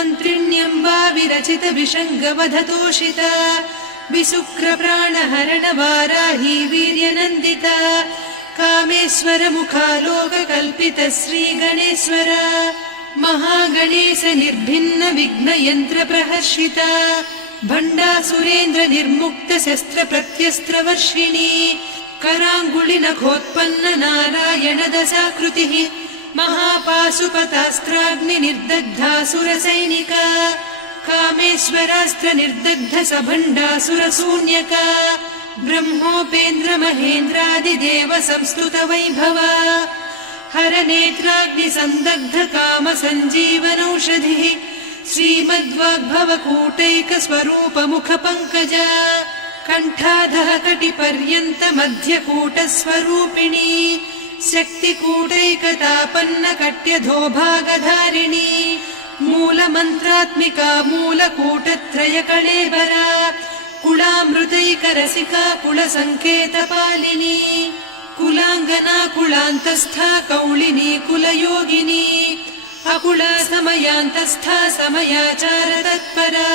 मन्त्रिण्यम्बा विरचित विशङ्गवधतोषिता विशुक्रप्राणहरण वाराही वीर्यनन्दिता कामेश्वर मुखालोककल्पित श्रीगणेश्वर महागणेश निर्भिन्न विघ्नयन्त्र प्रहर्षिता भण्डासुरेन्द्र निर्मुक्त शस्त्र प्रत्यस्त्रवर्षिणी कराङ्गुलि नखोत्पन्न नारायण दशाकृतिः महापाशुपतास्त्राग्नि निर्दग्धासुरसैनिका कामेश्वरास्त्र निर्दग्ध सभण्डासुर शून्यका ब्रह्मोपेन्द्र महेन्द्रादिदेव संस्तुत वैभवा हर नेत्राग्नि संदग्ध काम सञ्जीवनौषधिः श्रीमद्वाग्भव कूटैक स्वरूप मुख पंकजा कंठाधः कटि पर्यन्त मध्य कूट स्वरूपिणी शक्ति कूटैकतापन्न कट्यधोभागधारिणी मूल मंत्रात्मिका मूल कूटत्रय कळेबरा कुलामृतैक रसिका कुल संकेत पालिनी कुलांगना कुलांतस्था कौलिनी कुलयोगिनी अकुला समयांतस्था समयाचार तत्परा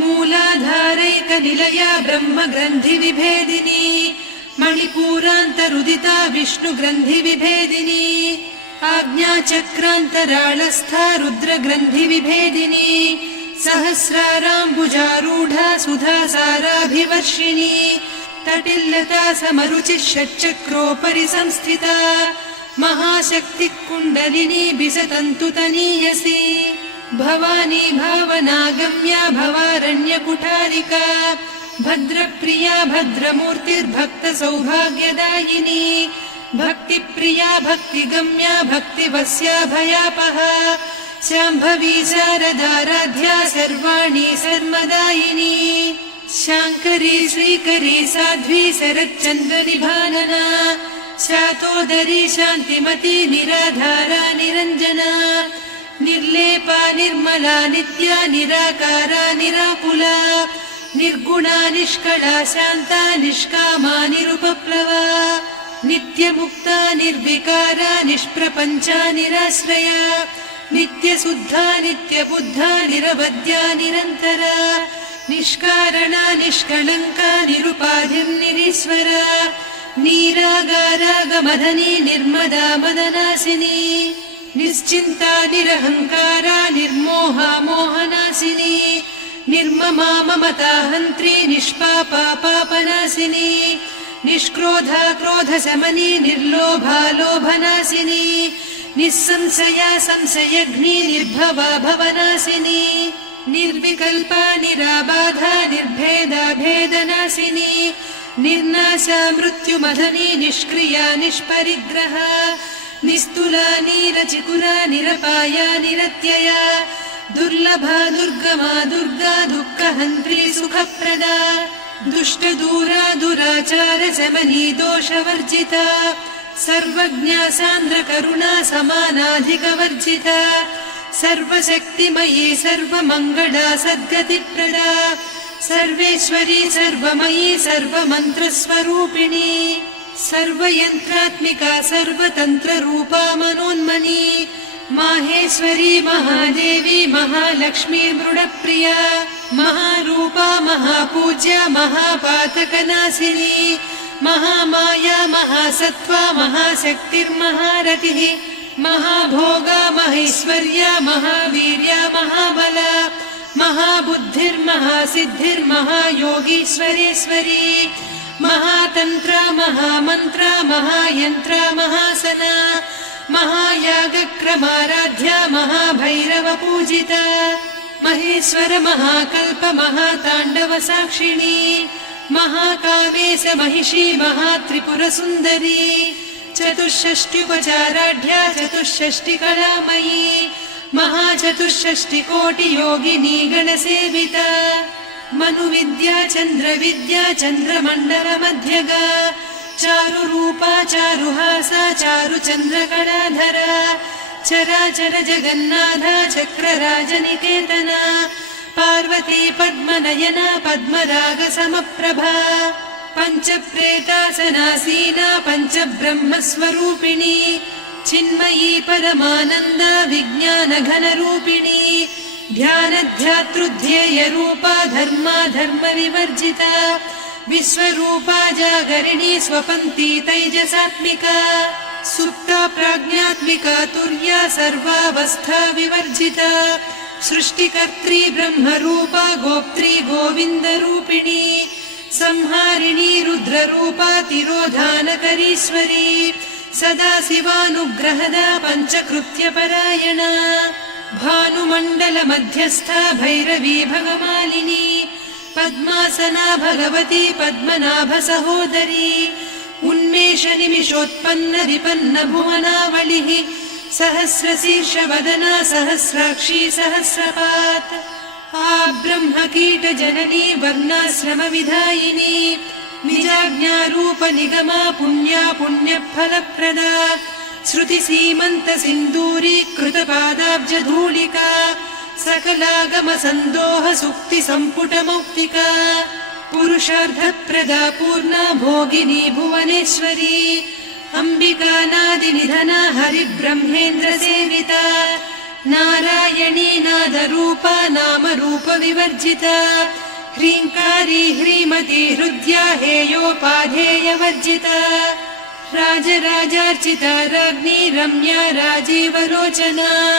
मूलाधारैक निलया ब्रह्म ग्रंथि विभेदिनी मणिपूरान्तरुदिता विष्णु ग्रंथि विभेदिनी आज्ञाचक्रान्तराळस्था रुद्र ग्रंथि विभेदिनी सहस्राराम्बुजारूढा सुधा साराभिवर्षिणी तटिल्लता समरुचि षट्चक्रोपरि संस्थिता महाशक्ति कुण्डलिनी बिसतन्तुतनीयसी भवानी भावनागम्या भवारण्य कुठारिका भद्रप्रिया भद्रमूर्तिर्भक्त सौभाग्यदायिनी भक्तिप्रिया भक्तिगम्या भक्तिवस्या भयापहा शाम्भवी शारदाराध्या सर्वाणि सर्वदायिनी शाङ्करी श्रीकरी साध्वी शरच्चन्द्रनिभानना शातोदरी शान्तिमती निराधारा निरञ्जना निर्लेपा निर्मला नित्या निराकारा निराकुला निर्गुणा निष्कला शान्ता निष्कामा निरुपप्लवा नित्यमुक्ता निर्विकारा निष्प्रपञ्चा निराश्रया नित्यशुद्धा नित्यबुद्धा निरवद्या निरन्तरा निष्कारणा निष्कलङ्का निरुपाधिर्निरीश्वरा नीरागारागमदनी निर्मदा मदनासिनी निश्चिन्ता निरहङ्कारा निर्मोहा मोहनासिनी निर्ममा ममता हन्त्री निष्पापा पापनासिनी निष्क्रोधा क्रोधशमनी निर्लोभा लोभनासिनी निस्संशया संशयघ्नी निर्भवा भवनासिनी निर्विकल्पा निराबाधा निर्भेदा भेदनासिनी निर्नाशा मृत्युमदनी निष्क्रिया निष्परिग्रहा निस्तुला नीरचिकुरा निरपाया निरत्यया दुर्लभा दुर्गमा दुर्गा दुःखहन्त्री सुखप्रदा दुष्टदूरा दुराचार शमनी दोषवर्जिता सर्वज्ञा सान्द्र करुणा समानाधिकवर्जिता सर्वशक्तिमयी सर्वमङ्गला सद्गतिप्रदा सर्वेश्वरी सर्वमयी सर्वमन्त्रस्वरूपिणी सर्वयन्त्रात्मिका सर्वतन्त्ररूपा मनोन्मनी माहेश्वरी महादेवी महालक्ष्मी मृडप्रिया महारूपा महापूज्या महापातकनाशिनी महामाया महासत्त्वा महाशक्तिर्महारतिः महाभोगा महेश्वर्या महावीर्या महाबला महाबुद्धिर्महासिद्धिर्महायोगीश्वरेश्वरी महातन्त्रा महामन्त्रा महायन्त्रा महासना महायागक्रमाराध्या महाभैरव पूजिता महेश्वर महाकल्प महाताण्डव साक्षिणी महाकामेश महिषी महात्रिपुरसुन्दरी चतुष्षष्ट्युपचाराढ्या चतुष्षष्टिकलामयी महाचतुष्षष्टिकोटियोगिनी गणसेविता मनुविद्या चन्द्रविद्या चन्द्रमण्डलमध्यगा चारुरूपा चारुहासा चारुचन्द्रकलाधरा चराचर जगन्नाथा चक्रराजनिकेतना पार्वती पद्मनयना पद्मरागसमप्रभा पञ्चप्रेतासनासीना पञ्चब्रह्मस्वरूपिणी चिन्मयी परमानन्दा विज्ञानघनरूपिणी ध्यानध्यातृध्येयरूपा धर्माधर्मविवर्जिता विश्वरूपा जागरिणी स्वपन्ती तैजसात्मिका सुप्ता प्राज्ञात्मिका तुर्या सर्वावस्था विवर्जिता सृष्टिकर्त्री ब्रह्मरूपा गोप्त्री गोविन्दरूपिणी संहारिणी रुद्ररूपा तिरोधानकरीश्वरी सदा शिवानुग्रहदा पञ्चकृत्यपरायणा भानुमण्डलमध्यस्था भैरवी भगमालिनी पद्मासना भगवती पद्मनाभसहोदरी उन्मेषनिमिषोत्पन्न विपन्न भुवनावलिः सहस्रशीर्षवदना सहस्राक्षी सहस्रपात् ब्रह्मकीटजननी वर्णाश्रमविधायिनी निजाज्ञारूपनिगमा पुण्या पुण्यफलप्रदा श्रुतिसीमन्तसिन्दूरीकृतपादाब्जधूलिका सकलागमसन्दोह सुक्तिसम्पुटमौक्तिका पुरुषार्थप्रदा पूर्णा भोगिनी भुवनेश्वरी अम्बिकानादिनिधना हरिब्रह्मेन्द्रसेविता नारायणी नादरूपा नामरूपविवर्जिता ह्रीङ्कारी ह्रीमती हृद्या हेयोपाधेयवर्जिता राजराजार्चिता राज्ञी रम्या राजीवलोचना।